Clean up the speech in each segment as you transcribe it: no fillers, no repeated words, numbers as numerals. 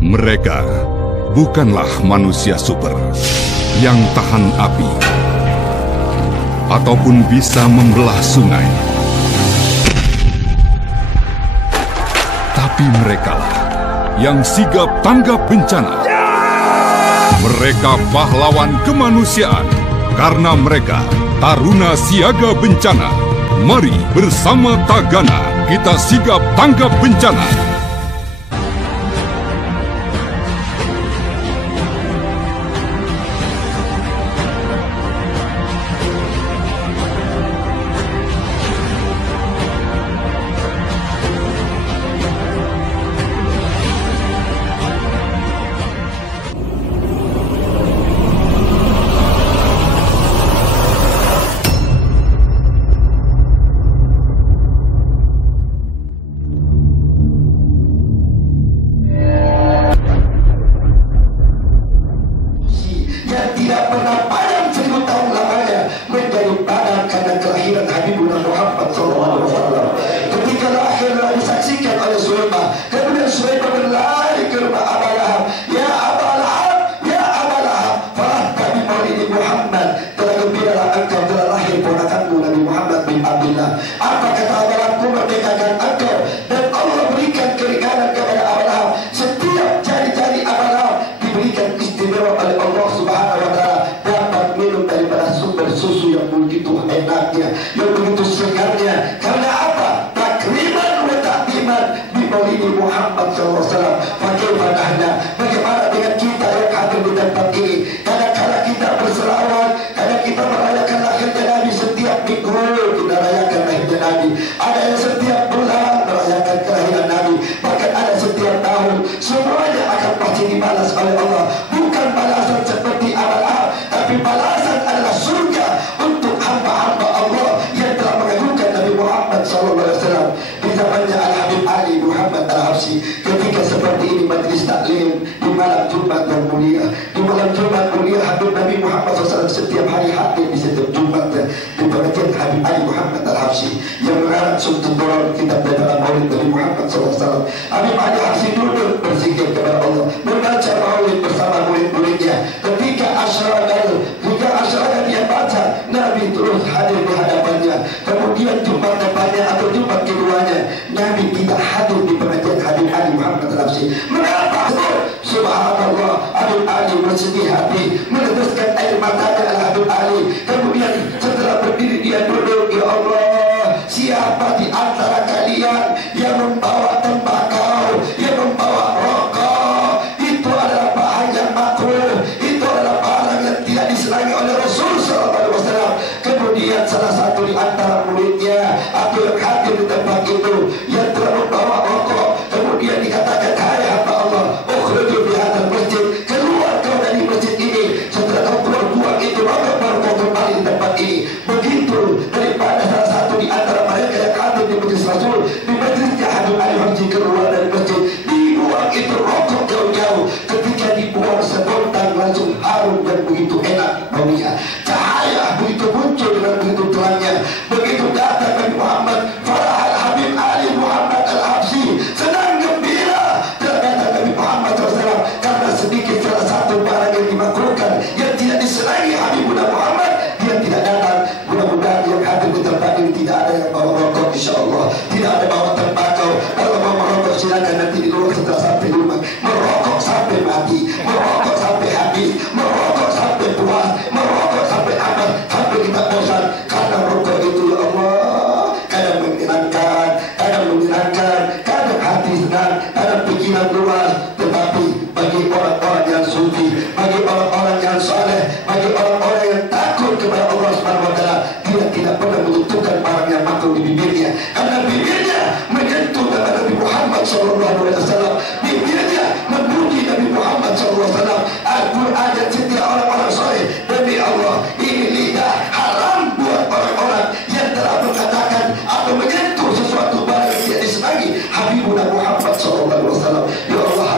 Mereka bukanlah manusia super yang tahan api ataupun bisa membelah sungai. Tapi merekalah yang sigap tanggap bencana. Mereka pahlawan kemanusiaan karena mereka taruna siaga bencana. Mari bersama Tagana kita sigap tanggap bencana. Ketika seperti ini majlis taklim di malam Jumat yang mulia, di malam Jumat mulia Habib Nabi Muhammad SAW setiap hari hadir di setiap Jumat di pengajian Habib Ali Muhammad Al-Habsyi yang mengarang Sultan Doror kitab daripada Maulid Nabi Muhammad SAW. Habib Ali Habsyi duduk berzikir kepada Allah, membaca Maulid bersama murid-muridnya. Ketika asyarakat dia baca, Nabi terus hadir di hadapannya. Kemudian Jumat depannya atau Jumat keduanya, Nabi tidak hadir di pengajian Habib Ali Muhammad Al-Habsyi. Mengapa? Subhanallah, Habib Ali bersedih hati, meneteskan air matanya Habib Ali. Kemudian setelah berdiri dia duduk, ya Allah, siapa di antara kalian yang membawa tembakau, yang membawa rokok? Itu adalah bahaya makruh, itu adalah barang yang tidak disenangi oleh Rasul SAW. Kemudian salah satu di antara muridnya atau yang hadir di tempat itu yang telah membawa rokok, kemudian dikatakan, hai hamba Allah, ukhruju fi hadzal masjid, keluar kau dari masjid ini. Setelah kau keluar buang itu rokok, baru kau kembali di tempat ini. Begitu daripada salah satu di antara mereka yang hadir di majlis Rasul, di majlisnya Habib Ali Habsyi keluar dari masjid, dibuang itu rokok jauh-jauh. Ketika dibuang sedotan langsung harum dan begitu enak baunya. Cahaya begitu muncul dengan begitu terangnya. Begitu datang Nabi Muhammad, farahal Habib Ali Muhammad Al-Habsyi, senang gembira ternyata Nabi Muhammad SAW karena sedikit salah satu barang yang dimakruhkan yang tidak disenangi Habibuna Muhammad, dia tidak datang. Mudah-mudahan yang hadir di tempat ini tidak ada yang bawa rokok, insyaAllah tidak ada bawa tembakau. Kalau mau merokok silakan nanti di luar setelah sampai di rumah, merokok sampai mati, merokok sampai habis, merokok sampai puas, merokok sampai aman, sampai kita bosan. Karena rokok itu, ya Allah, kadang menyenangkan, kadang hati senang, kadang pikiran luas. Tetapi bagi orang-orang yang sufi, bagi orang-orang yang saleh, bagi orang-orang yang takut kepada Allah SWT, dia tidak pernah menyentuhkan barang yang makruh di bibirnya, karena bibirnya menyentuh nama Nabi Muhammad SAW, bibirnya memuji Nabi Muhammad SAW. Al-Quran dan setiap orang-orang saleh, demi Allah, ini lidah haram buat orang-orang yang telah mengatakan atau menyentuh sesuatu barang yang tidak disenangi Habibuna Muhammad SAW. Ya Allah,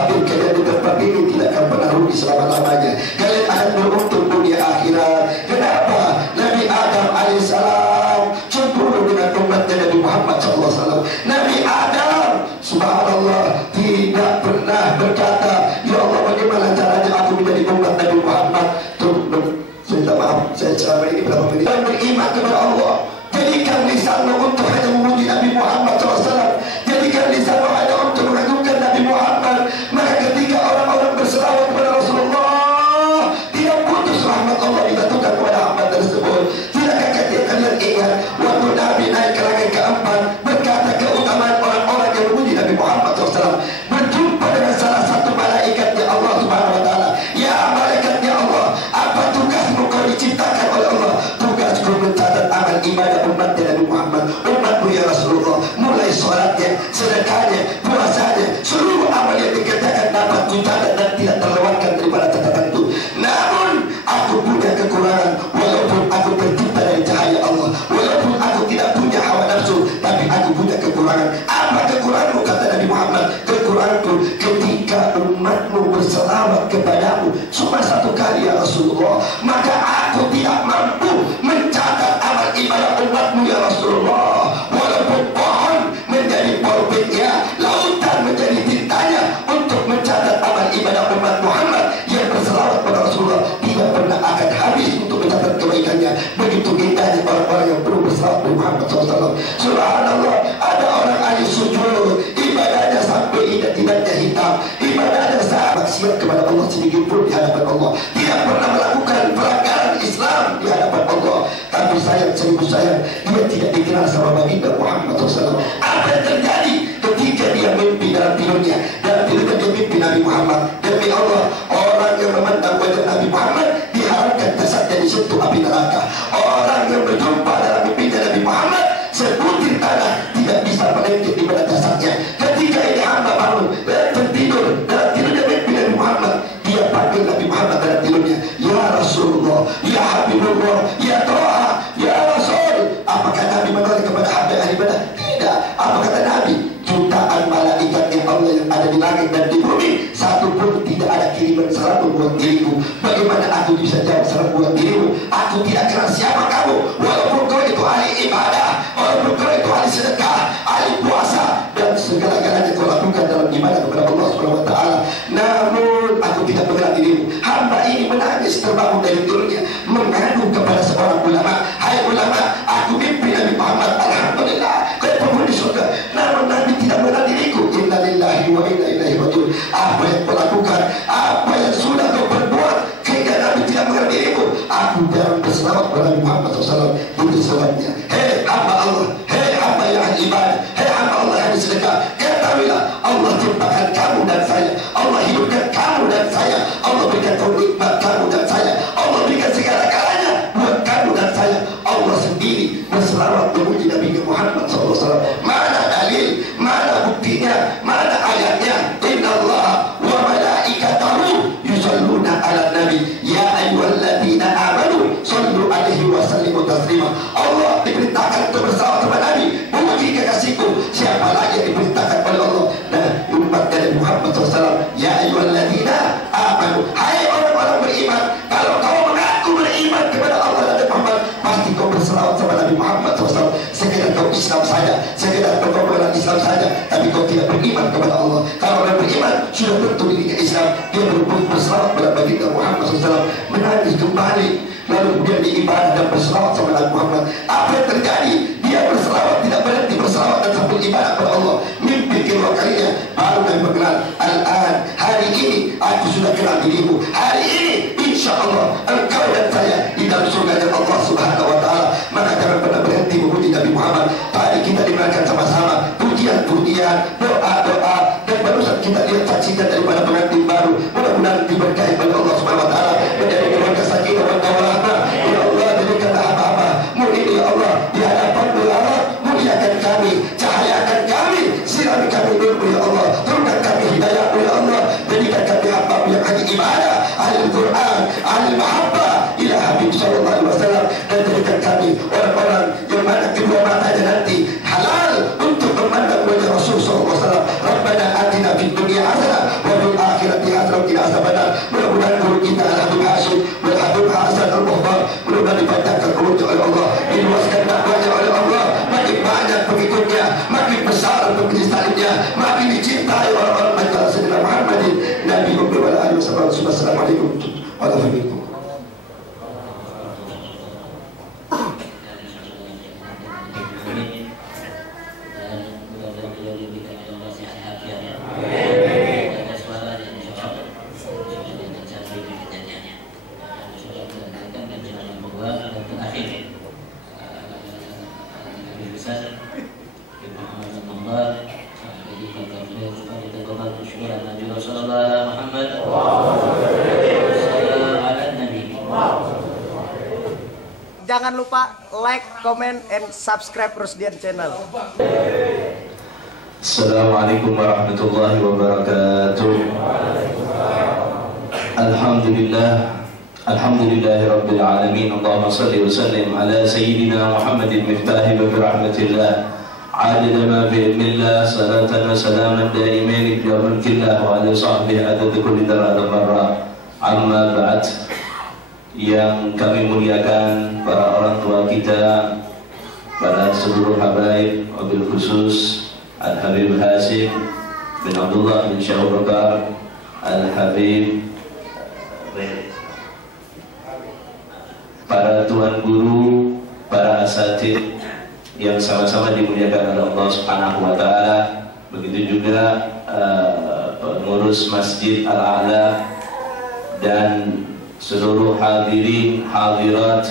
umatmu berselawat kepadamu cuma satu kali ya Rasulullah, maka aku tidak mampu mencatat amal ibadah umatmu ya Rasulullah. Walaupun pohon menjadi porbetnya, lautan menjadi tintanya untuk mencatat amal ibadah umat Muhammad yang berselawat pada Rasulullah, tidak pernah akan habis untuk mencatat kebaikannya. Begitu indahnya orang-orang yang perlu berselawat pada Muhammad SAW. Subhanallah, ada orang ahli sujud, ibadahnya sampai tidak hitam, ibadahnya saat maksiat kepada Allah sedikit pun di hadapan Allah, tidak pernah melakukan pelanggaran Islam di hadapan Allah. Tapi sayang, seribu sayang, dia tidak dikenal sama baginda Muhammad SAW. Apa yang terjadi ketika dia mimpi dalam tidurnya? Dalam tidurnya dia mimpi Nabi Muhammad. Demi Allah, orang yang memandang wajah Nabi Muhammad diharapkan jasadnya di situ api neraka. Orang yang berjumpa dalam mimpi Nabi Muhammad, sebutir tanah tidak bisa melengket di pada jasadnya. Ketika ini hamba bangun tertidur, dalam tidurnya mimpi Nabi Muhammad, dia panggil Nabi Muhammad dalam tidurnya, ya Rasulullah, ya Habibullah, ya Toha, ya Rasul. Apakah Nabi menolak kepada hamba ahli ibadah? Tidak. Apa kata Nabi? Jutaan malaikat yang Allah yang ada di langit dan di bumi, satu pun tidak ada kiriman salam buat dirimu. Bagaimana aku bisa jawab salam buat dirimu? Aku tidak kenal siapa kamu. Walaupun kau itu ahli ibadah, walaupun kau itu ahli sedekah, ahli puasa, dan segala-galanya kau lakukan dalam ibadah kepada Allah Subhanahu wa taala, namun aku tidak mengenal dirimu. Hamba ini menangis terbangun dari tidurnya, mengadu kepada seorang ulama. Hai ulama, aku mimpi Nabi Muhammad, alhamdulillah kau penghuni surga, namun Nabi tidak mengenal diriku. Inna lillahi wa inna ilaihi rajiun. Apa yang kau lakukan, apa yang sudah kau perbuat sehingga Nabi tidak mengenal diriku? Aku jarang berselawat pada Nabi Muhammad SAW. Itu sebabnya, hei hamba Allah, hei hamba yang ahli ibadah, hei hamba Allah yang sedekah, ketahuilah Allah ciptakan kamu dan saya, Allah hidupkan kamu dan saya, Allah berikan nikmat kamu dan saya, Allah berikan segala-galanya buat kamu dan saya. Allah sendiri berselawat memuji Nabi Muhammad SAW. Mana dalil, mana buktinya, mana ayatnya? Inna Allah wa malaikatahu yusalluna ala nabi ya ayyuhalladzina amanu sallu alaihi wa sallimu taslima. Allah diperintahkan untuk berselawat kepada Nabi, memuji kekasihku. Siapa lagi yang diperintahkan oleh Allah? Nah, umat Nabi Muhammad SAW. Ya ayyuhalladzina amanu, hai orang-orang beriman, kalau kau mengaku beriman kepada Allah dan Nabi Muhammad, pasti kau berselawat sama Nabi Muhammad SAW. Sekedar kau Islam saja, sekedar kau mengenal Islam saja, tapi kau tidak beriman kepada Allah. Kalau orang beriman sudah tentu dirinya Islam, dia berselawat pada baginda Muhammad SAW, menangis kembali, lalu kemudian diibadah dan berselawat sama Nabi Muhammad. Apa yang terjadi? Dia berselawat, tidak berhenti berselawat dan sambil ibadah kepada Allah. Mimpi kedua kalinya baru Nabi mengenal. Al-an, hari ini aku sudah kenal dirimu. Hari ini insya Allah engkau dan saya di dalam surga dan Allah Subhanahu wa taala. Maka jangan pernah berhenti memuji Nabi Muhammad. Tadi kita dimakan sama-sama pujian-pujian, doa-doa, dan barusan kita lihat saksikan daripada pengantin baru. Mudah-mudahan diberkahi oleh Allah Subhanahu wa taala, menjadi keluarga sakinah dan warahmah. Ya Allah, jadikanlah hamba-hamba mu ini ya Allah di hadapan-Mu ya Allah, muliakan kami, cahayakan kami, sirami kami nurmu ya Allah, turunkan kami hidayah-Mu ya Allah, jadikan kami hamba-Mu yang ahli ibadah, ahli Quran, ahli mahabbah ila Habib sallallahu alaihi wasallam, dan jadikan kami orang-orang yang mana kedua matanya nanti halal untuk memandang wajah Rasul sallallahu alaihi wasallam. Rabbana atina fid dunya hasanah wa fil akhirati hasanah wa qina adzabannar. Mudah-mudahan guru kita Al-Habib Hashim wal Habib Hasan Al-Mukhtar mudah-mudahan dipanjangkan umurnya oleh Allah, diluaskan dakwahnya oleh Allah, makin banyak pengikutnya, makin besar pengikut salibnya, makin dicintai orang-orang majalah Sayyidina Muhammadin Nabi Ummi wal alihi wasallam. Assalamualaikum warahmatullahi wabarakatuh. Jangan lupa like, comment, and subscribe Rusdian Channel. Assalamualaikum warahmatullahi wabarakatuh. Alhamdulillah, alhamdulillahi rabbil alamin. Allahumma salli wa sallim ala sayyidina Muhammadin miftahi babi rahmatillah, عدد ما في علم الله صلاة وسلاما دائمين في ملك الله وعلى صحبه عدد كل ذرة مرة. Amma ba'd. Yang kami muliakan para orang tua kita, para seluruh habaib, wabil khusus Al-Habib Hasim bin Abdullah bin Syekh Abu Bakar Al-Habib, para tuan guru, para asatid yang sama-sama dimuliakan oleh Allah Subhanahu wa taala. Begitu juga pengurus Masjid Al-A'la dan seluruh hadirin hadirat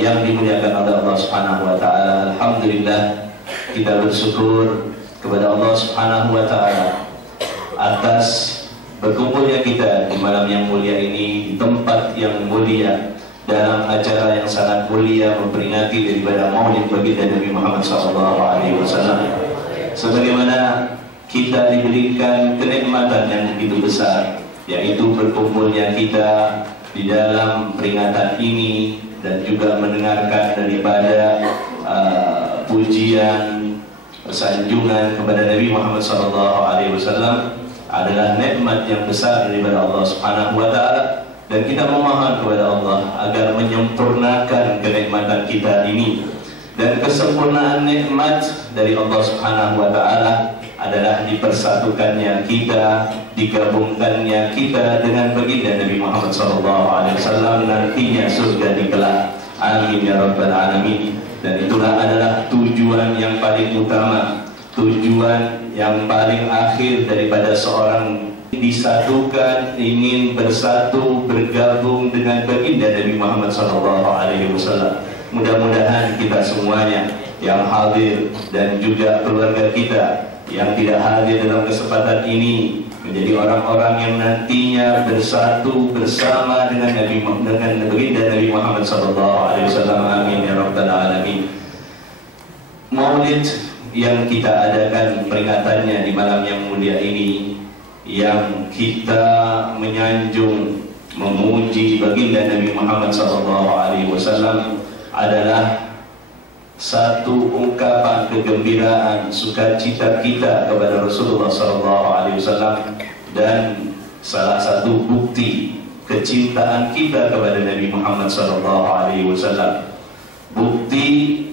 yang dimuliakan oleh Allah Subhanahu wa taala. Alhamdulillah, kita bersyukur kepada Allah Subhanahu wa taala atas berkumpulnya kita di malam yang mulia ini, di tempat yang mulia, dalam acara yang sangat mulia memperingati daripada Maulid baginda Nabi Muhammad SAW. Sebagaimana kita diberikan kenikmatan yang begitu besar, yaitu berkumpulnya kita di dalam peringatan ini dan juga mendengarkan daripada pujian sanjungan kepada Nabi Muhammad SAW adalah nikmat yang besar daripada Allah Subhanahu wa taala. Dan kita memohon kepada Allah agar menyempurnakan kenikmatan kita ini. Dan kesempurnaan nikmat dari Allah Subhanahu wa taala adalah dipersatukannya kita, digabungkannya kita dengan baginda Nabi Muhammad SAW nantinya surga di kelak. Amin ya rabbal alamin. Dan itulah adalah tujuan yang paling utama, tujuan yang paling akhir daripada seorang disatukan, ingin bersatu, bergabung dengan baginda Nabi Muhammad SAW. Mudah-mudahan kita semuanya yang hadir dan juga keluarga kita yang tidak hadir dalam kesempatan ini menjadi orang-orang yang nantinya bersatu bersama dengan baginda Nabi Muhammad SAW. Amin ya rabbal alamin. Maulid yang kita adakan peringatannya di malam yang mulia ini, yang kita menyanjung memuji baginda Nabi Muhammad SAW, adalah satu ungkapan kegembiraan, sukacita kita kepada Rasulullah SAW dan salah satu bukti kecintaan kita kepada Nabi Muhammad SAW. Bukti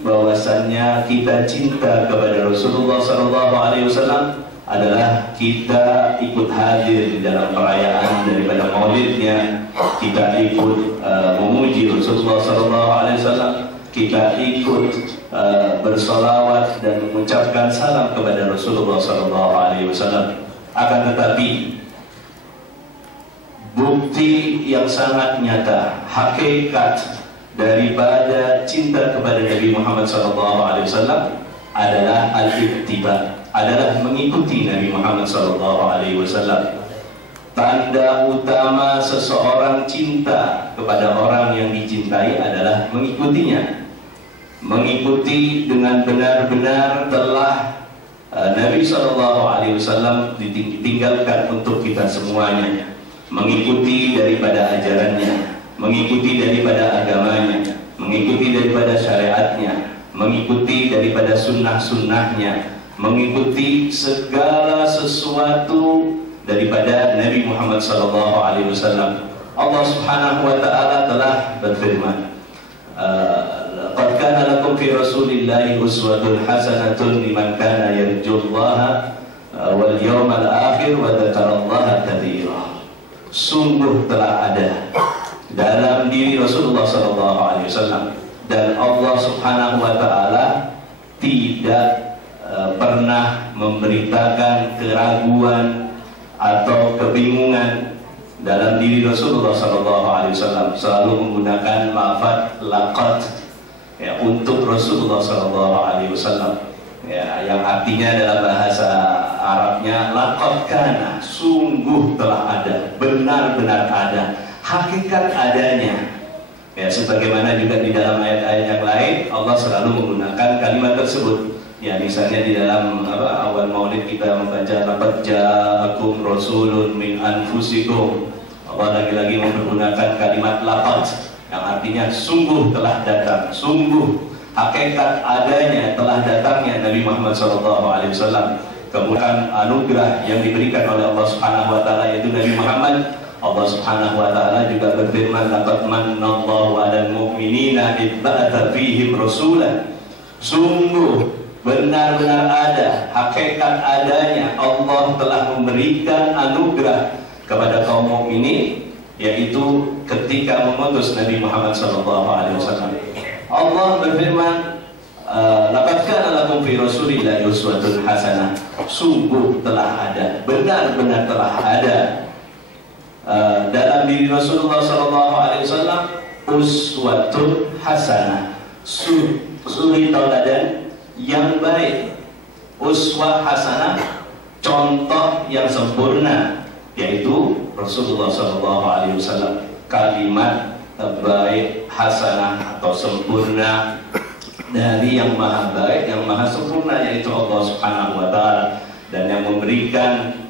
bahwasannya kita cinta kepada Rasulullah SAW adalah kita ikut hadir di dalam perayaan daripada maulidnya, kita ikut memuji Rasulullah SAW, kita ikut bersolawat dan mengucapkan salam kepada Rasulullah SAW. Akan tetapi bukti yang sangat nyata, hakikat daripada cinta kepada Nabi Muhammad SAW adalah al-ittiba, adalah mengikuti Nabi Muhammad SAW. Tanda utama seseorang cinta kepada orang yang dicintai adalah mengikutinya. Mengikuti dengan benar-benar telah Nabi SAW ditinggalkan untuk kita semuanya. Mengikuti daripada ajarannya, mengikuti daripada agamanya, mengikuti daripada syariatnya, mengikuti daripada sunnah-sunnahnya, mengikuti segala sesuatu daripada Nabi Muhammad SAW. Allah Subhanahu wa taala telah berfirman, "Qad kana lakum fi Rasulillahi uswatun hasanatun liman kana yarjullaha wal yawmal akhir wa dzakarallaha katsira." Sungguh telah ada dalam diri Rasulullah SAW, dan Allah Subhanahu wa taala tidak pernah memberitakan keraguan atau kebingungan dalam diri Rasulullah SAW. Selalu menggunakan lafaz laqad ya, untuk Rasulullah SAW, ya, yang artinya dalam bahasa Arabnya laqad kana, sungguh telah ada, benar-benar ada, hakikat adanya. Ya, sebagaimana juga di dalam ayat-ayat yang lain Allah selalu menggunakan kalimat tersebut. Ya, misalnya di dalam awal maulid kita membaca laqad ja'akum rasulun min anfusikum. Allah lagi-lagi menggunakan kalimat laqad yang artinya sungguh telah datang, sungguh hakikat adanya telah datangnya Nabi Muhammad SAW. Kemudian anugerah yang diberikan oleh Allah Subhanahu wa taala yaitu Nabi Muhammad. Allah Subhanahu wa taala juga berfirman, laqad mannallahu 'alal mu'minina id ba'atha fihim rasulan. Sungguh benar-benar ada, hakikat adanya Allah telah memberikan anugerah kepada kaum mukminin, yaitu ketika mengutus Nabi Muhammad SAW. Allah berfirman, laqad kana lakum fi rasulillahi uswatun hasanah. Sungguh telah ada, benar-benar telah ada dalam diri Rasulullah SAW uswatun hasanah, suri tauladan yang baik. Uswah hasanah, contoh yang sempurna, yaitu Rasulullah SAW. Kalimat baik, hasanah atau sempurna dari yang maha baik, yang maha sempurna, yaitu Allah Subhanahu wa taala. Dan yang memberikan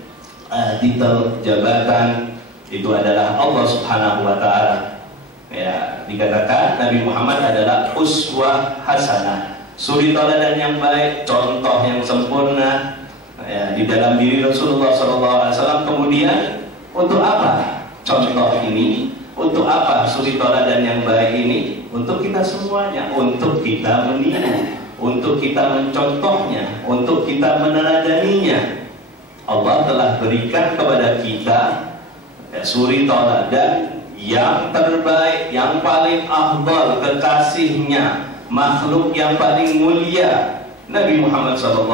titel jabatan itu adalah Allah Subhanahu wa taala. Ya, dikatakan Nabi Muhammad adalah uswah hasanah, suri tauladan yang baik, contoh yang sempurna ya, di dalam diri Rasulullah SAW. Kemudian untuk apa contoh ini? Untuk apa suri tauladan yang baik ini? Untuk kita semuanya, untuk kita meniru, untuk kita mencontohnya, untuk kita meneladaninya. Allah telah berikan kepada kita suri tauladan yang terbaik, yang paling afdal, kekasihnya, makhluk yang paling mulia, Nabi Muhammad SAW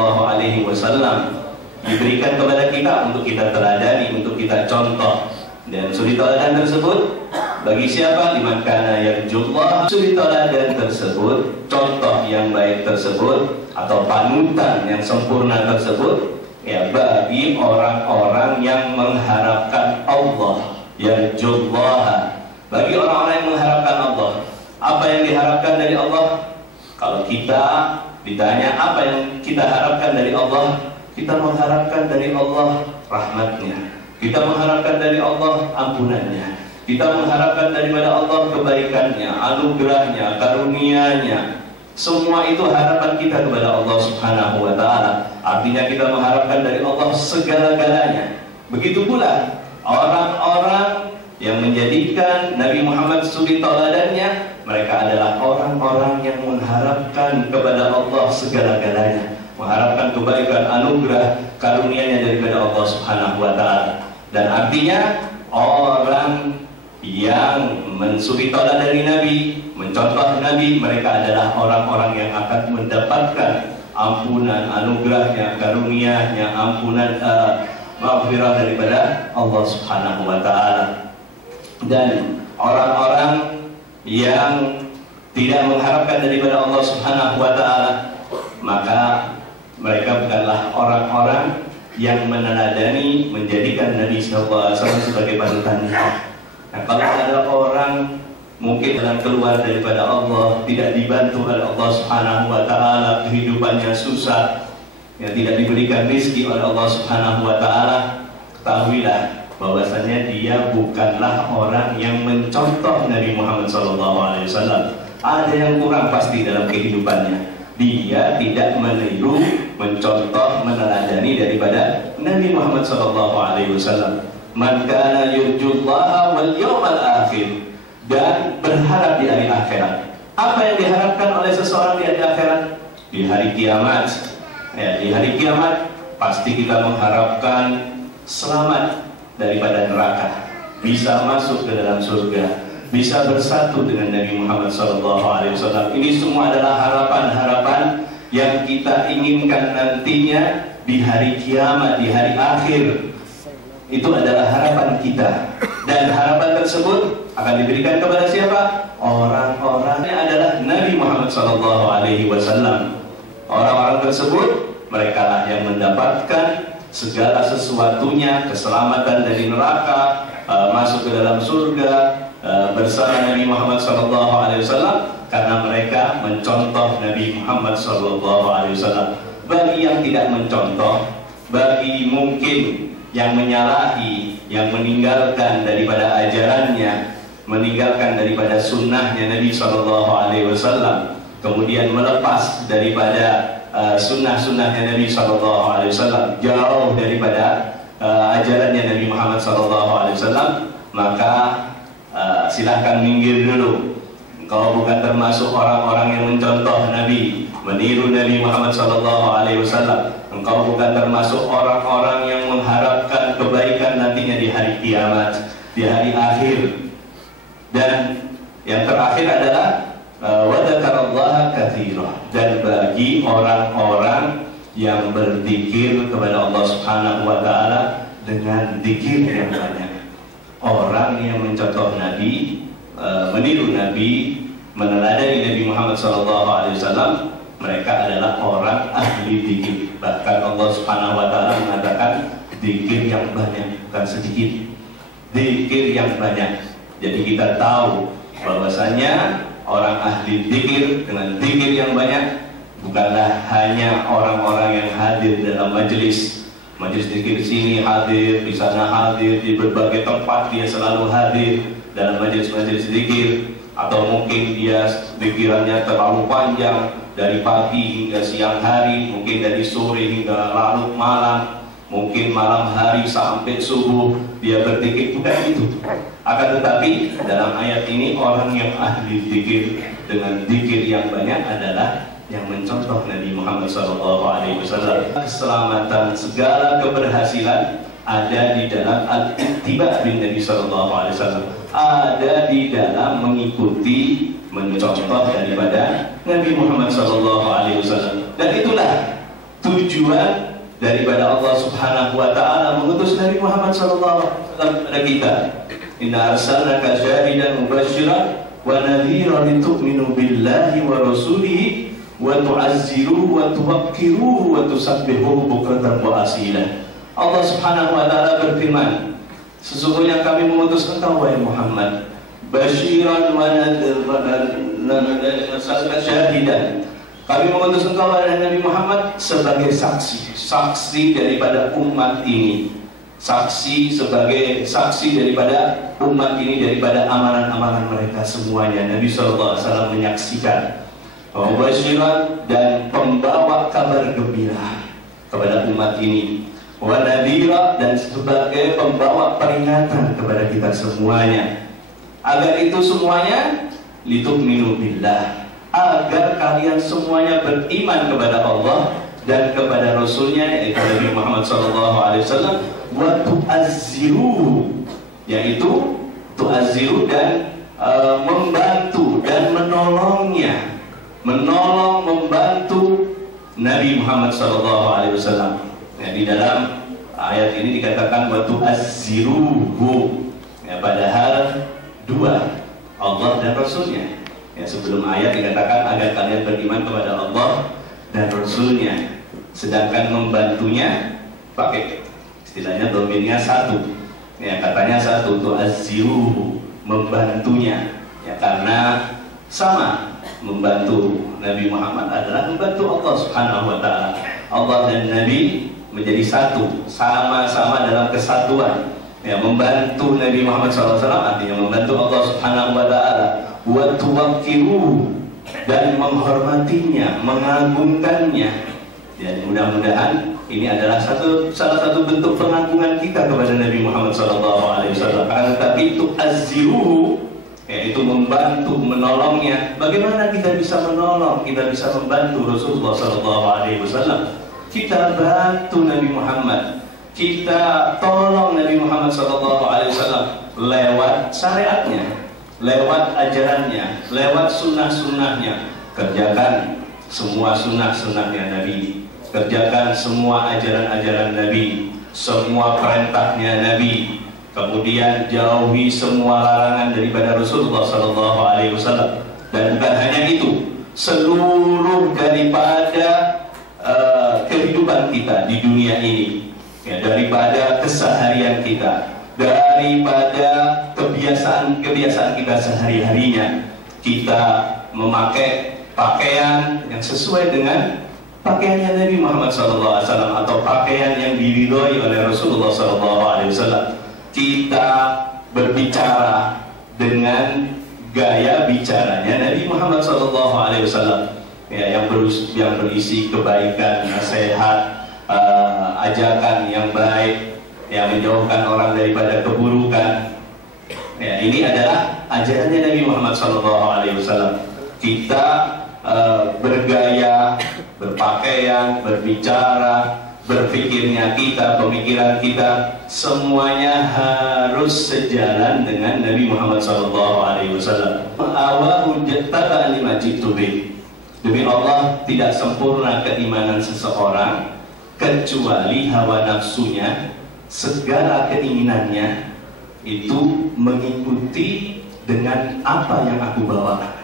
diberikan kepada kita untuk kita teladani, untuk kita contoh. Dan suri tauladan tersebut bagi siapa? Liman kana yarjullah. Suri tauladan tersebut, contoh yang baik tersebut atau panutan yang sempurna tersebut ya, bagi orang-orang yang mengharapkan Allah. Yarjullah, bagi orang-orang yang mengharapkan Allah. Apa yang diharapkan dari Allah? Kalau kita ditanya apa yang kita harapkan dari Allah, kita mengharapkan dari Allah rahmatnya, kita mengharapkan dari Allah ampunannya, kita mengharapkan daripada Allah kebaikannya, anugerahnya, karunia-Nya. Semua itu harapan kita kepada Allah Subhanahu wa taala. Artinya kita mengharapkan dari Allah segala-galanya. Begitu pula orang-orang yang menjadikan Nabi Muhammad suri tauladannya, mereka adalah orang-orang yang mengharapkan kepada Allah segala-galanya, mengharapkan kebaikan, anugerah, karunia-Nya daripada Allah Subhanahu wa taala. Dan artinya orang yang mensuri tauladan Nabi, mencontoh Nabi, mereka adalah orang-orang yang akan mendapatkan ampunan, anugerahnya, karunia-Nya, ampunan, maghfirah daripada Allah Subhanahu wa taala. Dan orang-orang yang tidak mengharapkan daripada Allah Subhanahu wa taala, maka mereka bukanlah orang-orang yang meneladani, menjadikan Nabi SAW sebagai panutannya. Nah, kalau ada orang mungkin dalam keluar daripada Allah, tidak dibantu oleh Allah Subhanahu wa taala, kehidupannya susah, yang tidak diberikan rezeki oleh Allah Subhanahu wa taala, ketahuilah bahwasanya dia bukanlah orang yang mencontoh Nabi Muhammad SAW. Ada yang kurang pasti dalam kehidupannya. Dia tidak meniru, mencontoh, meneladani daripada Nabi Muhammad SAW. Man kana yurjullaha wal yawmal akhir, dan berharap di hari akhirat. Apa yang diharapkan oleh seseorang di hari akhirat? Di hari kiamat. Ya, di hari kiamat pasti kita mengharapkan selamat daripada neraka, bisa masuk ke dalam surga, bisa bersatu dengan Nabi Muhammad SAW. Ini semua adalah harapan-harapan yang kita inginkan nantinya di hari kiamat, di hari akhir. Itu adalah harapan kita, dan harapan tersebut akan diberikan kepada siapa? Orang-orangnya adalah Nabi Muhammad SAW. Orang-orang tersebut, mereka lah yang mendapatkan segala sesuatunya, keselamatan dari neraka, masuk ke dalam surga bersama Nabi Muhammad SAW, karena mereka mencontoh Nabi Muhammad SAW. Bagi yang tidak mencontoh, bagi mungkin yang menyalahi, yang meninggalkan daripada ajarannya, meninggalkan daripada sunnahnya Nabi SAW, kemudian melepas daripada sunnah-sunnahnya Nabi SAW, jauh daripada ajarannya Nabi Muhammad SAW, maka silahkan minggir dulu. Engkau bukan termasuk orang-orang yang mencontoh Nabi, meniru Nabi Muhammad SAW. Engkau bukan termasuk orang-orang yang mengharapkan kebaikan nantinya di hari kiamat, di hari akhir. Dan yang terakhir adalah wa dzakarallaha katsira, dan bagi orang-orang yang berzikir kepada Allah Subhanahu wa taala dengan zikir yang banyak. Orang yang mencontoh Nabi, meniru Nabi, meneladani Nabi Muhammad SAW, mereka adalah orang ahli zikir. Bahkan Allah Subhanahu wa taala mengatakan zikir yang banyak, bukan sedikit. Zikir yang banyak. Jadi kita tahu bahwasanya orang ahli zikir dengan zikir yang banyak bukanlah hanya orang-orang yang hadir dalam majelis zikir sini hadir, di sana hadir, di berbagai tempat dia selalu hadir dalam majelis zikir, atau mungkin dia pikirannya terlalu panjang dari pagi hingga siang hari, mungkin dari sore hingga larut malam, mungkin malam hari sampai subuh dia berzikir, bukan itu. Akan tetapi dalam ayat ini orang yang ahli zikir dengan zikir yang banyak adalah yang mencontoh Nabi Muhammad SAW. Keselamatan, segala keberhasilan ada di dalam al-ittiba' bin Nabi SAW, ada di dalam mengikuti, mencontoh daripada Nabi Muhammad SAW. Dan itulah tujuan daripada Allah Subhanahu wa taala mengutus Nabi Muhammad SAW kepada kita. Inna arsalnaka syahidan mubasysyiran wa nadhiran litu'minu billahi wa rasulihi wa tu'azziruhu wa tuwaqqiruhu wa tusabbihuhu bukratan wa asila. Allah Subhanahu wa taala berfirman, sesungguhnya kami mengutus engkau wahai Muhammad basyiran wa nadhiran syahidan. Kami mengutus engkau wahai Nabi Muhammad sebagai saksi daripada umat ini. Sebagai saksi daripada umat ini, daripada amalan-amalan mereka semuanya. Nabi SAW menyaksikan, mubasyiran, dan pembawa kabar gembira kepada umat ini, wa nadhira, dan sebagai pembawa peringatan kepada kita semuanya. Agar itu semuanya litu'minu billah, agar kalian semuanya beriman kepada Allah dan kepada Rasulnya, yaitu Nabi Muhammad SAW, wa tu'azziruhu, yaitu tu'azziru, dan membantu dan menolongnya, membantu Nabi Muhammad SAW. Ya, di dalam ayat ini dikatakan wa tu'azziruhu, ya, padahal dua, Allah dan Rasulnya. Ya, sebelum ayat dikatakan agar kalian beriman kepada Allah dan Rasulnya, sedangkan membantunya pakai istilahnya domainnya satu, ya, katanya satu, tu'azziruhu, membantunya, ya, karena sama, membantu Nabi Muhammad adalah membantu Allah Subhanahu wa taala. Allah dan Nabi menjadi satu, sama-sama dalam kesatuan. Ya, membantu Nabi Muhammad SAW artinya membantu Allah Subhanahu wa taala, wa tuwaqqiruhu, dan menghormatinya, mengagungkannya. Dan mudah-mudahan ini adalah salah satu bentuk pengagungan kita kepada Nabi Muhammad SAW. Karena tadi itu azziruhu, yaitu membantu, menolongnya. Bagaimana kita bisa menolong, kita bisa membantu Rasulullah SAW? Kita bantu Nabi Muhammad, kita tolong Nabi Muhammad SAW lewat syariatnya, lewat ajarannya, lewat sunnah-sunnahnya. Kerjakan semua sunnah-sunnahnya Nabi, kerjakan semua ajaran-ajaran Nabi, semua perintahnya Nabi. Kemudian jauhi semua larangan daripada Rasulullah SAW. Dan bukan hanya itu, seluruh daripada kehidupan kita di dunia ini, ya, daripada keseharian kita, daripada kebiasaan kita sehari-harinya, kita memakai pakaian yang sesuai dengan pakaiannya Nabi Muhammad SAW, atau pakaian yang diridhoi oleh Rasulullah SAW. Kita berbicara dengan gaya bicaranya Nabi Muhammad SAW, ya, yang berisi kebaikan, nasihat, ajakan yang baik, yang menjauhkan orang daripada keburukan. Ya, ini adalah ajarannya Nabi Muhammad SAW. Kita bergaya, berpakaian, berbicara, berpikirnya kita, pemikiran kita, semuanya harus sejalan dengan Nabi Muhammad SAW. Awahu taba'an lima jitu bih. Demi Allah, tidak sempurna keimanan seseorang kecuali hawa nafsunya, segala keinginannya itu mengikuti dengan apa yang aku bawa.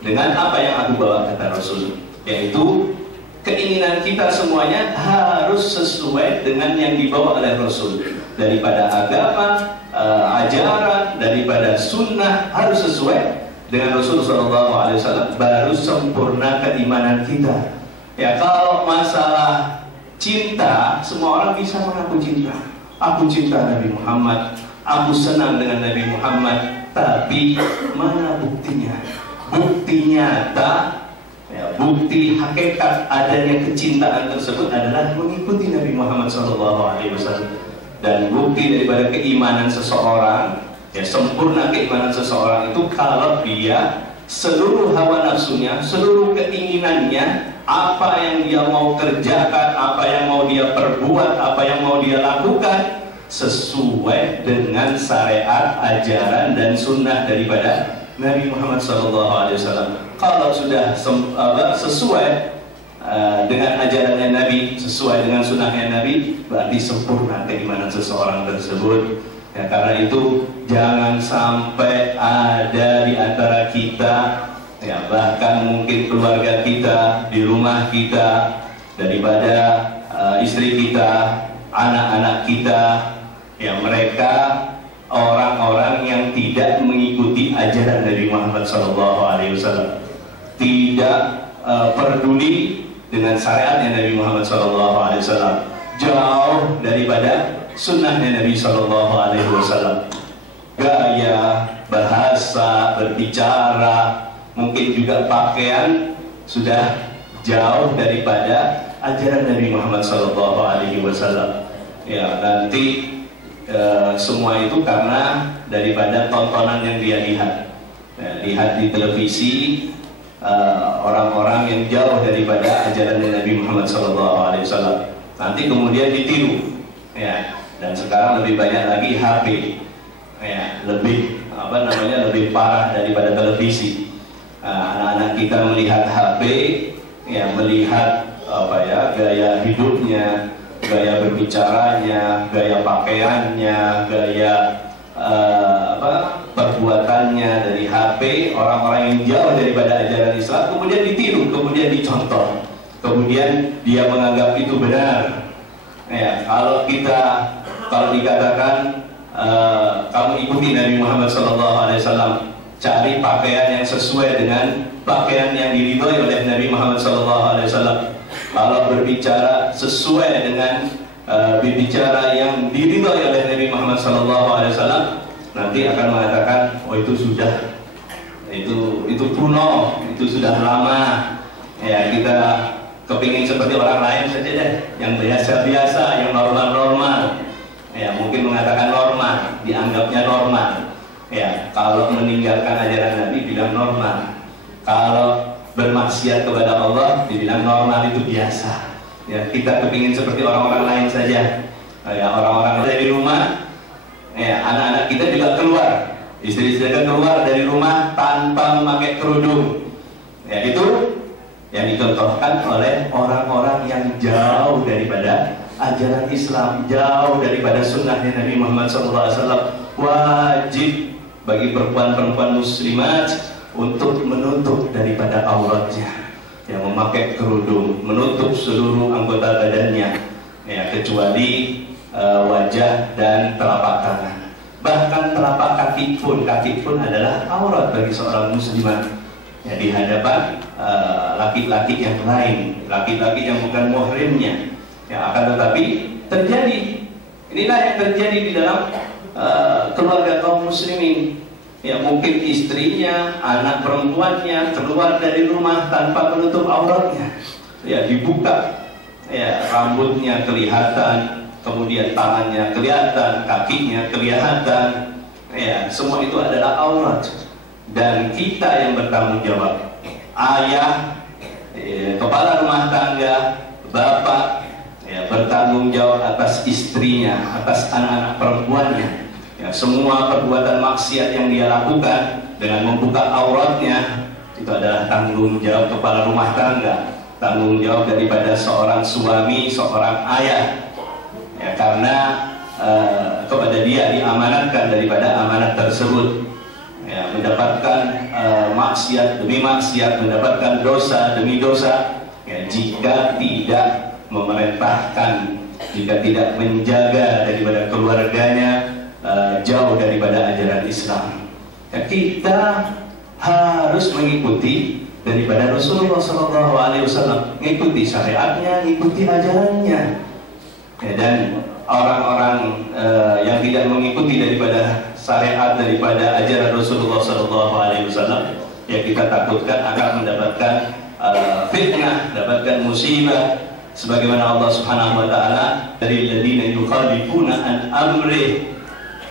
Dengan apa yang aku bawa, kata Rasul, yaitu keinginan kita semuanya harus sesuai dengan yang dibawa oleh Rasul. Daripada agama, ajaran, daripada sunnah harus sesuai dengan Rasulullah SAW, baru sempurna keimanan kita. Ya, kalau masalah cinta, semua orang bisa mengaku cinta. Aku cinta Nabi Muhammad, aku senang dengan Nabi Muhammad, tapi mana buktinya? Bukti nyata, ya, bukti hakikat adanya kecintaan tersebut adalah mengikuti Nabi Muhammad SAW. Dan bukti daripada keimanan seseorang, ya, sempurna keimanan seseorang itu kalau dia seluruh hawa nafsunya, seluruh keinginannya, apa yang dia mau kerjakan, apa yang mau dia perbuat, apa yang mau dia lakukan, sesuai dengan syariat, ajaran dan sunnah daripada Nabi Muhammad SAW. Kalau sudah sesuai dengan ajarannya Nabi, sesuai dengan sunnahnya Nabi, berarti sempurna keimanan seseorang tersebut. Ya, karena itu jangan sampai ada di antara kita, ya, bahkan mungkin keluarga kita, di rumah kita, daripada istri kita, anak-anak kita, ya, mereka orang-orang yang tidak mengikuti ajaran Nabi Muhammad SAW, tidak peduli dengan syariatnya Nabi Muhammad SAW, jauh daripada sunnahnya Nabi SAW. Gaya, bahasa, berbicara, mungkin juga pakaian sudah jauh daripada ajaran Nabi Muhammad SAW. Ya, nanti semua itu karena daripada tontonan yang dia lihat, ya, lihat di televisi orang-orang yang jauh daripada ajaran Nabi Muhammad SAW. Nanti kemudian ditiru, ya. Dan sekarang lebih banyak lagi HP, ya, lebih lebih parah daripada televisi. Anak-anak kita melihat HP, ya, melihat gaya hidupnya, gaya berbicaranya, gaya pakaiannya, gaya perbuatannya dari HP, orang-orang yang jauh daripada ajaran Islam, kemudian ditiru, kemudian dicontoh, kemudian dia menganggap itu benar. Ya, kalau dikatakan kamu ikuti Nabi Muhammad SAW, cari pakaian yang sesuai dengan pakaian yang diridhoi oleh Nabi Muhammad SAW. Kalau berbicara sesuai dengan berbicara yang diridhoi oleh Nabi Muhammad SAW, nanti akan mengatakan, oh itu sudah, itu kuno, itu sudah lama. Ya, kita kepingin seperti orang lain saja deh, yang biasa-biasa, yang normal-normal. Ya, mungkin mengatakan normal, dianggapnya normal. Ya, kalau meninggalkan ajaran Nabi bilang normal. Kalau bermaksiat kepada Allah dibilang normal, itu biasa. Ya, kita kepingin seperti orang-orang lain saja. Ya, orang-orang dari rumah, ya, anak-anak kita juga keluar, istri-istri kita keluar dari rumah tanpa memakai kerudung. Ya, itu yang dicontohkan oleh orang-orang yang jauh daripada ajaran Islam, jauh daripada sunnahnya Nabi Muhammad SAW. Wajib bagi perempuan-perempuan muslimat untuk menutup daripada auratnya, yang memakai kerudung, menutup seluruh anggota badannya, ya, kecuali wajah dan telapak tangan. Bahkan telapak kaki pun adalah aurat bagi seorang muslimat, ya, di hadapan laki-laki yang lain, laki-laki yang bukan muhrimnya. Ya, akan tetapi terjadi, inilah yang terjadi di dalam keluarga kaum muslimin. Ya mungkin istrinya, anak perempuannya keluar dari rumah tanpa menutup auratnya. Ya dibuka, ya rambutnya kelihatan, kemudian tangannya kelihatan, kakinya kelihatan. Ya semua itu adalah aurat. Dan kita yang bertanggung jawab, ayah, kepala rumah tangga, bapak, ya bertanggung jawab atas istrinya, atas anak-anak perempuannya. Ya, semua perbuatan maksiat yang dia lakukan dengan membuka auratnya itu adalah tanggung jawab kepala rumah tangga, tanggung jawab daripada seorang suami, seorang ayah. Ya, karena kepada dia diamanatkan daripada amanat tersebut. Ya, mendapatkan maksiat demi maksiat, mendapatkan dosa demi dosa. Ya, jika tidak memerintahkan, jika tidak menjaga daripada keluarganya, jauh daripada ajaran Islam. Ya, kita harus mengikuti daripada Rasulullah SAW, mengikuti syariatnya, mengikuti ajarannya. Ya, dan orang-orang yang tidak mengikuti daripada syariat, daripada ajaran Rasulullah SAW, ya kita takutkan akan mendapatkan fitnah, mendapatkan musibah. Sebagaimana Allah Subhanahu Wa Taala dari ladina yukhalifuna an amri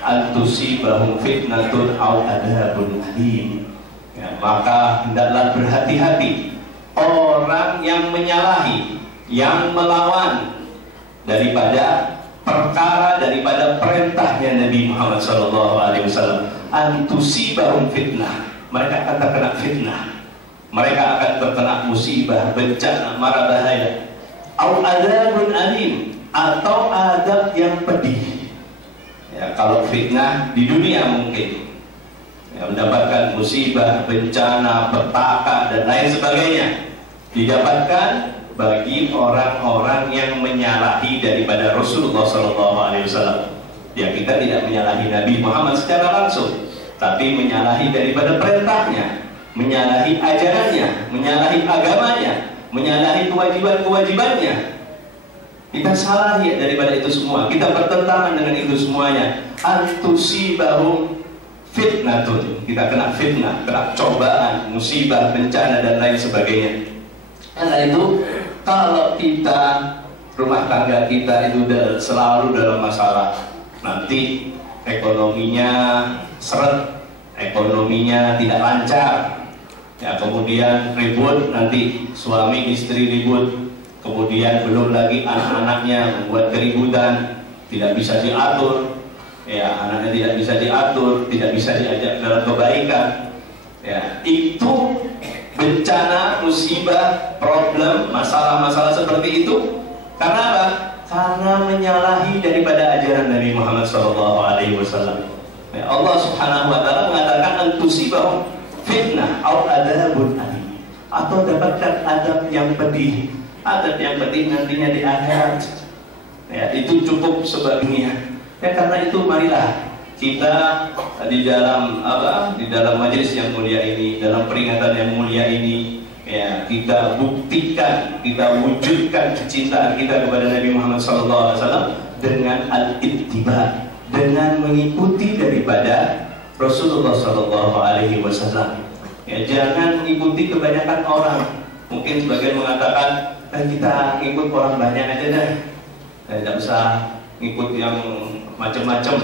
an tusibahum fitnatun aw adabun alim. Ya, maka hendaklah berhati-hati orang yang menyalahi, yang melawan daripada perkara, daripada perintahnya Nabi Muhammad SAW. An tusibahum fitnah, mereka akan terkena fitnah, mereka akan terkena musibah, bencana, mara bahaya. Aw adabun alim, atau adab yang pedih. Ya, kalau fitnah di dunia mungkin ya, mendapatkan musibah, bencana, petaka dan lain sebagainya, didapatkan bagi orang-orang yang menyalahi daripada Rasulullah SAW. Ya, kita tidak menyalahi Nabi Muhammad secara langsung, tapi menyalahi daripada perintahnya, menyalahi ajarannya, menyalahi agamanya, menyalahi kewajiban-kewajibannya. Kita salah ya daripada itu semua. Kita bertentangan dengan itu semuanya. Antusibahum fitnatun, kita kena fitnah, kena cobaan, musibah, bencana dan lain sebagainya. Karena itu kalau kita, rumah tangga kita itu selalu dalam masalah, nanti ekonominya seret, ekonominya tidak lancar, ya kemudian ribut, nanti suami istri ribut. Kemudian belum lagi anak-anaknya membuat keributan, tidak bisa diatur, ya anaknya tidak bisa diatur, tidak bisa diajak dalam kebaikan. Ya, itu bencana, musibah, problem, masalah-masalah seperti itu. Karena apa? Karena menyalahi daripada ajaran Nabi Muhammad SAW. Ya, Allah Subhanahu Wa Taala mengatakan antusibahum fitnah atau adabun alim, atau dapatkan adab yang pedih. Adab yang penting nantinya di akhirat. Ya, itu cukup sebagainya. Ya, karena itu marilah kita di dalam di dalam majelis yang mulia ini, dalam peringatan yang mulia ini, ya kita buktikan, kita wujudkan kecintaan kita kepada Nabi Muhammad SAW dengan al-ittiba, dengan mengikuti daripada Rasulullah SAW. Ya, jangan mengikuti kebanyakan orang. Mungkin sebagian mengatakan kita ikut orang banyak aja deh, tidak usah ikut yang macam-macam,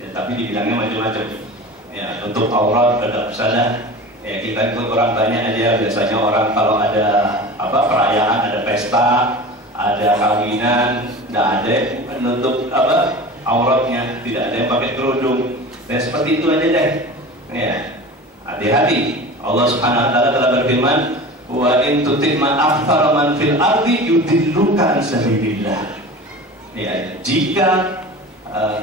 ya, tapi dibilangnya macam-macam. Ya, untuk aurat tidak usah dah. Ya, kita ikut orang banyak aja. Biasanya orang kalau ada perayaan, ada pesta, ada kawinan, tidak ada menutup auratnya, tidak ada yang pakai kerudung. Dan seperti itu aja deh. Ya, hati-hati. Allah Subhanahu Wa Taala telah berfirman, wa in tuti' man aktsara man fil ardi yudilluka an sabilillah. Ya, jika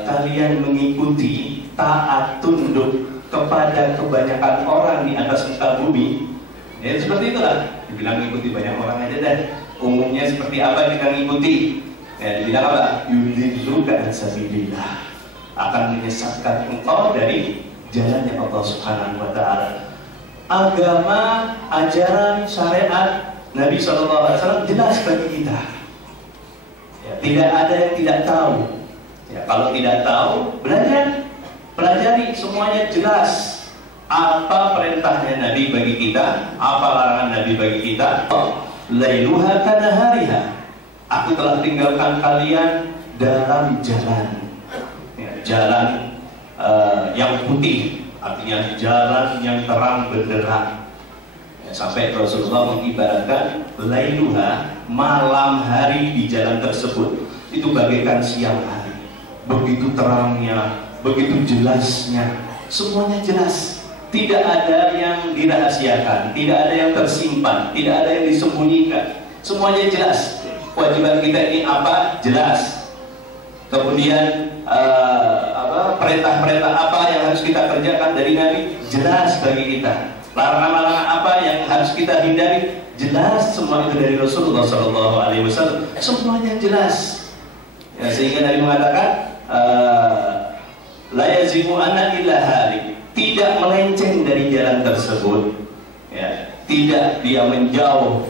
kalian mengikuti, taat, tunduk kepada kebanyakan orang di atas muka bumi, ya seperti itulah. Dibilang mengikuti banyak orang aja deh. Umumnya seperti apa kita mengikuti? Ya, dibilang apa? Yudilluka an sabilillah, akan menyesatkan engkau dari jalannya Allah Subhanahu Wa Taala. Agama, ajaran, syariat Nabi SAW jelas bagi kita. Ya, tidak ada yang tidak tahu. Ya, kalau tidak tahu, belajar, pelajari, semuanya jelas. Apa perintahnya Nabi bagi kita? Apa larangan Nabi bagi kita? Lailuha kanahariha. Aku telah tinggalkan kalian dalam jalan, ya, jalan yang putih, artinya jalan yang terang benderang. Ya, sampai Rasulullah mengibaratkan lailuha, malam hari di jalan tersebut itu bagaikan siang hari. Begitu terangnya, begitu jelasnya, semuanya jelas. Tidak ada yang dirahasiakan, tidak ada yang tersimpan, tidak ada yang disembunyikan. Semuanya jelas. Kewajiban kita ini apa? Jelas. Kemudian perintah-perintah apa yang harus kita kerjakan dari Nabi? Jelas bagi kita. Larangan-larangan apa yang harus kita hindari? Jelas. Semua itu dari Rasulullah SAW. Semuanya jelas. Ya, sehingga Nabi mengatakan, la yazimu anna illa halik. Tidak melenceng dari jalan tersebut, ya, tidak dia menjauh,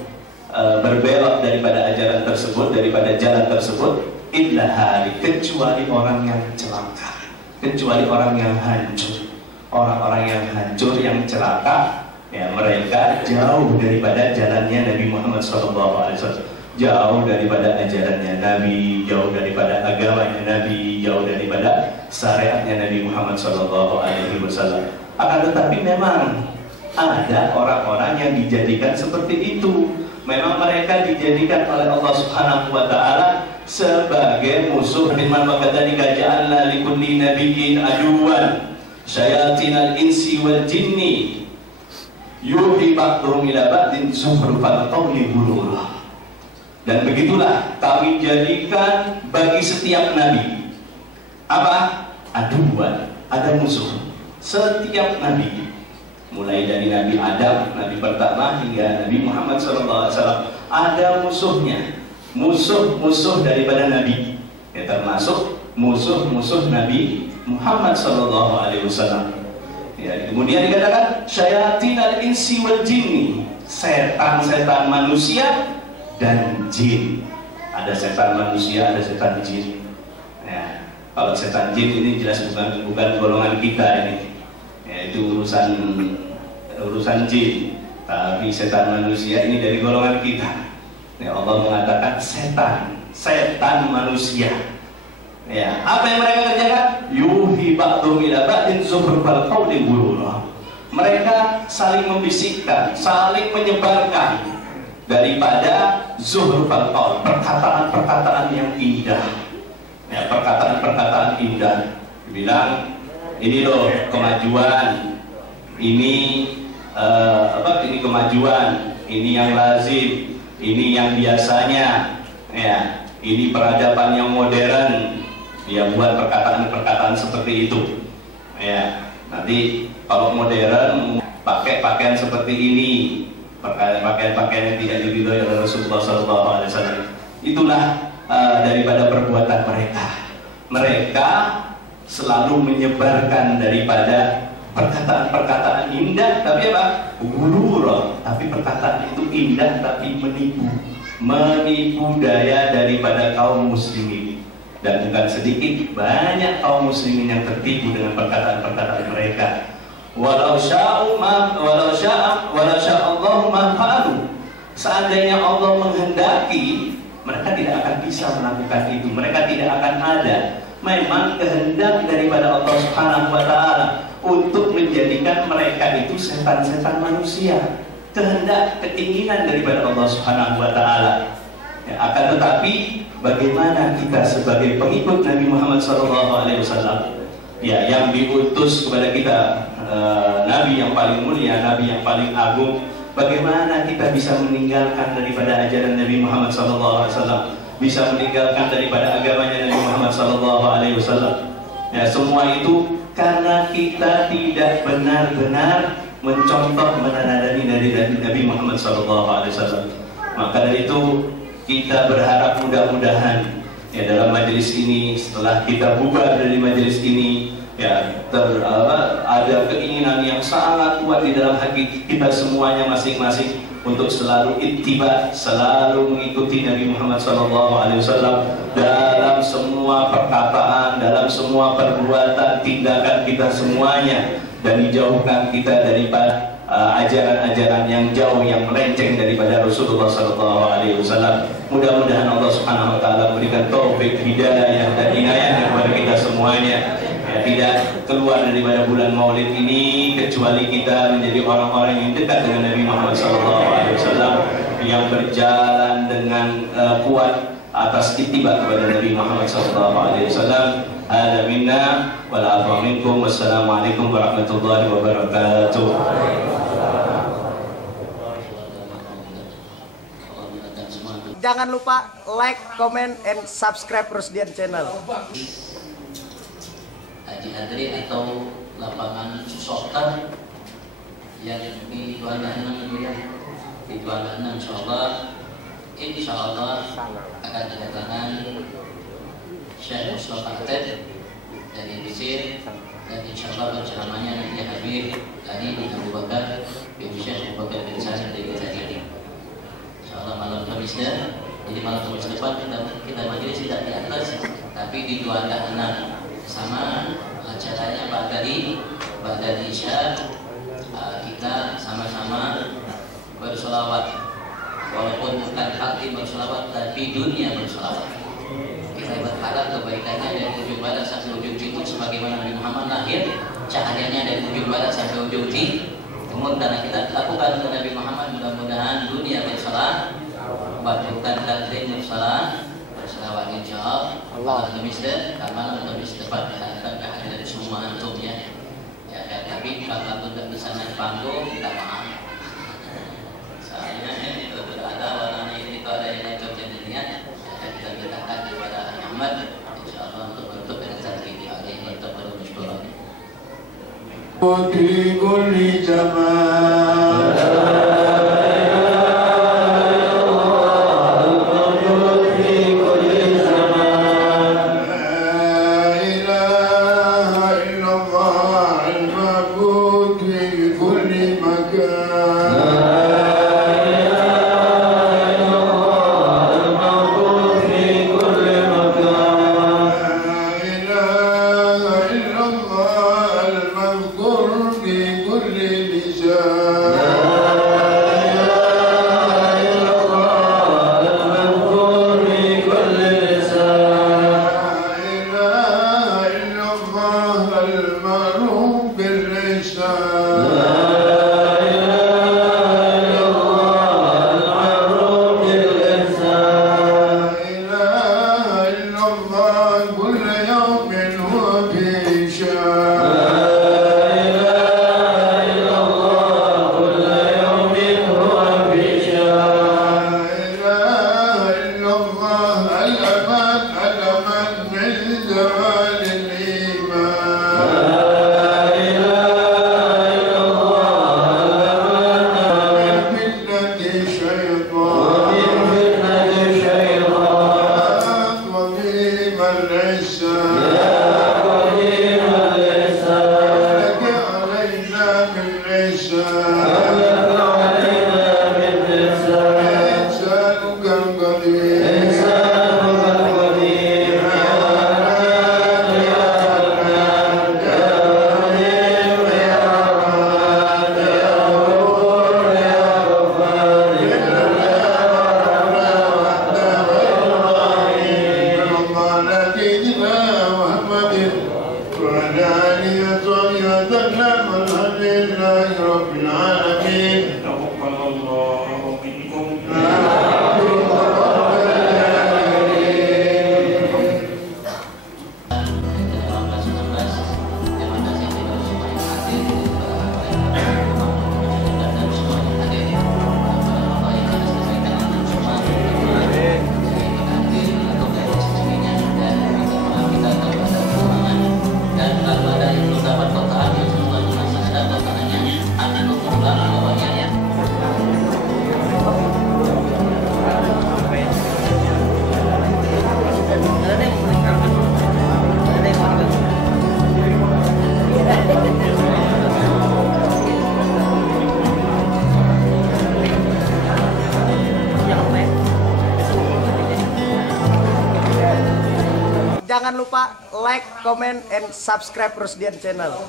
berbelok daripada ajaran tersebut, daripada jalan tersebut, illa halik, kecuali orang yang celaka, kecuali orang yang hancur. Orang-orang yang hancur, yang celaka, ya, mereka jauh daripada jalannya Nabi Muhammad SAW, jauh daripada ajarannya Nabi, jauh daripada agamanya Nabi, jauh daripada syariatnya Nabi Muhammad SAW. Akan tetapi memang ada orang-orang yang dijadikan seperti itu. Memang mereka dijadikan oleh Allah Subhanahu wa Ta'ala sebagai musuh. Firman wakadzalika ja'alna likulli nabiyyin aduwan syayatinal insi wal jinni yuhi ba'dhum ila ba'din zukhrufal qawli ghurura. Dan begitulah kami jadikan bagi setiap nabi apa? Aduan, ada musuh. Setiap nabi, mulai dari Nabi Adam, Nabi pertama, hingga Nabi Muhammad SAW, ada musuhnya. Musuh-musuh daripada nabi, ya, termasuk musuh-musuh Nabi Muhammad SAW. Ya, kemudian dikatakan syayatinal insi wal jinni, setan-setan manusia dan jin. Ada setan manusia, ada setan jin. Ya, kalau setan jin ini jelas bukan golongan kita ini. Ya, itu urusan jin. Tapi setan manusia ini dari golongan kita. Ya, Allah mengatakan setan manusia. Ya, apa yang mereka kerjakan? Yuhi ba'dhum ila ba'din zukhrufal qawli ghurura. Mereka saling membisikkan, saling menyebarkan daripada zuhrufal qaul, perkataan-perkataan yang indah, ya, perkataan-perkataan indah. Bilang ini loh kemajuan, ini ini kemajuan, ini yang lazim, ini yang biasanya, ya, ini peradaban yang modern. Dia buat perkataan-perkataan seperti itu, ya. Nanti kalau modern pakai pakaian seperti ini, pakaian-pakaian yang tidak diridhoi oleh Rasulullah SAW. Itulah daripada perbuatan mereka. Mereka selalu menyebarkan daripada perkataan-perkataan indah, tapi apa? Ghurura. Tapi perkataan itu indah, tapi menipu daya daripada kaum muslimin. Dan bukan sedikit, banyak kaum muslimin yang tertipu dengan perkataan-perkataan mereka. Walau sya'allahu ma fa'alu. Seandainya Allah menghendaki, mereka tidak akan bisa melakukan itu. Mereka tidak akan ada. Memang kehendak daripada Allah Subhanahu wa Ta'ala untuk menjadikan mereka itu setan-setan manusia. Kehendak, keinginan daripada Allah Subhanahu wa Ta'ala. Ya, akan tetapi bagaimana kita sebagai pengikut Nabi Muhammad SAW, ya, yang diutus kepada kita, Nabi yang paling mulia, Nabi yang paling agung, bagaimana kita bisa meninggalkan daripada ajaran Nabi Muhammad SAW, bisa meninggalkan daripada agamanya Nabi Muhammad SAW? Ya, semua itu karena kita tidak benar-benar mencontoh, meneladani dari Nabi Muhammad SAW. Maka dari itu kita berharap mudah-mudahan, ya, dalam majelis ini, setelah kita bubar dari majelis ini, ya ada keinginan yang sangat kuat di dalam hati kita semuanya masing-masing untuk selalu ittiba, selalu mengikuti Nabi Muhammad SAW dalam semua perkataan, dalam semua perbuatan, tindakan kita semuanya, dan dijauhkan kita daripada ajaran-ajaran yang jauh, yang melenceng daripada Rasulullah SAW. Mudah-mudahan Allah Subhanahu Wa Taala berikan taufik, hidayah dan inayah kepada kita semuanya. Ya, tidak keluar daripada bulan Maulid ini kecuali kita menjadi orang-orang yang dekat dengan Nabi Muhammad SAW, yang berjalan dengan kuat atas ittiba kepada Nabi Muhammad SAW. Hada minna wal afa minkum. Wassalamualaikum warahmatullahi wabarakatuh. Jangan lupa like, comment, and subscribe Rusdian Channel. Haji atau lapangan soccer yang di 26 ya, di 26 insya Allah akan kedatangan Syekh Mustafa Ated dari Mesir, dan insya Allah penceramahnya nanti Habib Ali bin Abu Bakar bin Syekh Abu Bakar bin Sa'id dari Tadi. Insya Allah malam Kamis dan jadi malam Kamis depan kita majelis tidak di atas tapi di 26 sama acaranya Ba'da Isya. Kita sama-sama bersolawat, walaupun bukan hati bersolawat tapi dunia bersolawat. Kita berharap kebaikannya dari ujung barat sampai ujung timur, sebagaimana Nabi Muhammad lahir cahayanya dari ujung barat sampai ujung timur. Karena kita lakukan untuk Nabi Muhammad, mudah-mudahan dunia bersolawat, bukan taklim bersolawat, insya Allah. Misal malam Kamis depan akan kehadiran semua antum ya. Tapi kalau tidak bisa naik panggung, kita maaf. Soalnya itu tidak ada warna ini, itu ada yang naik kerjanya. Kita mintakan kepada Ahmad, insya Allah untuk bentuk dan rezeki alih untuk bermusyawarah. Di kulli jamaah. المذكور في كل لسان like, comment, and subscribe Rusdian channel.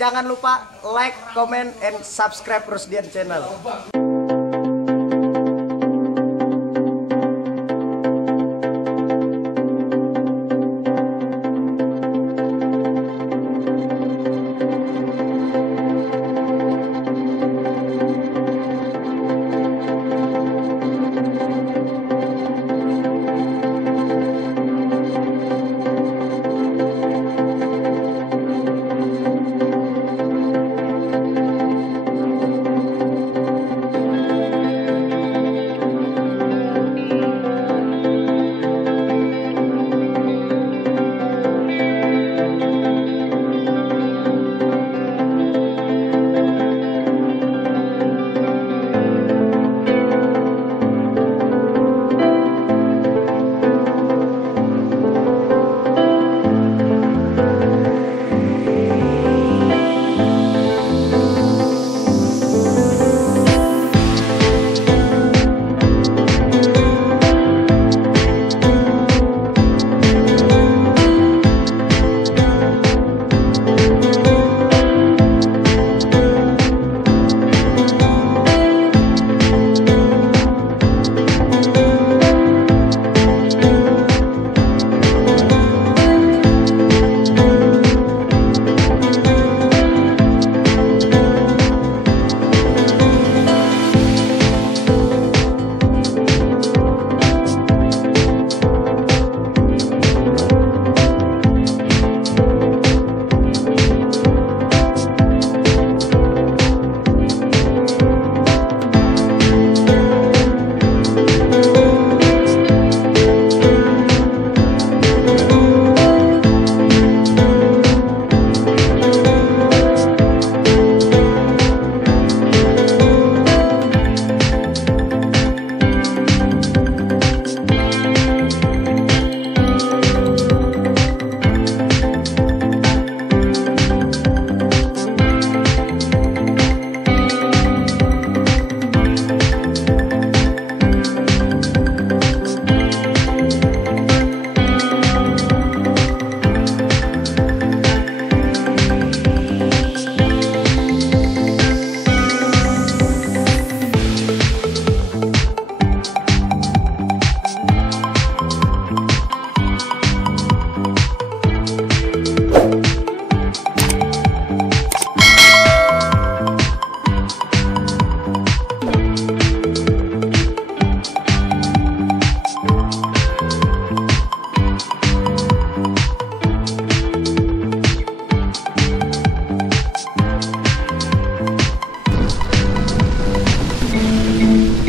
Jangan lupa like, comment, and subscribe Rusdian channel.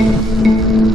Thank you.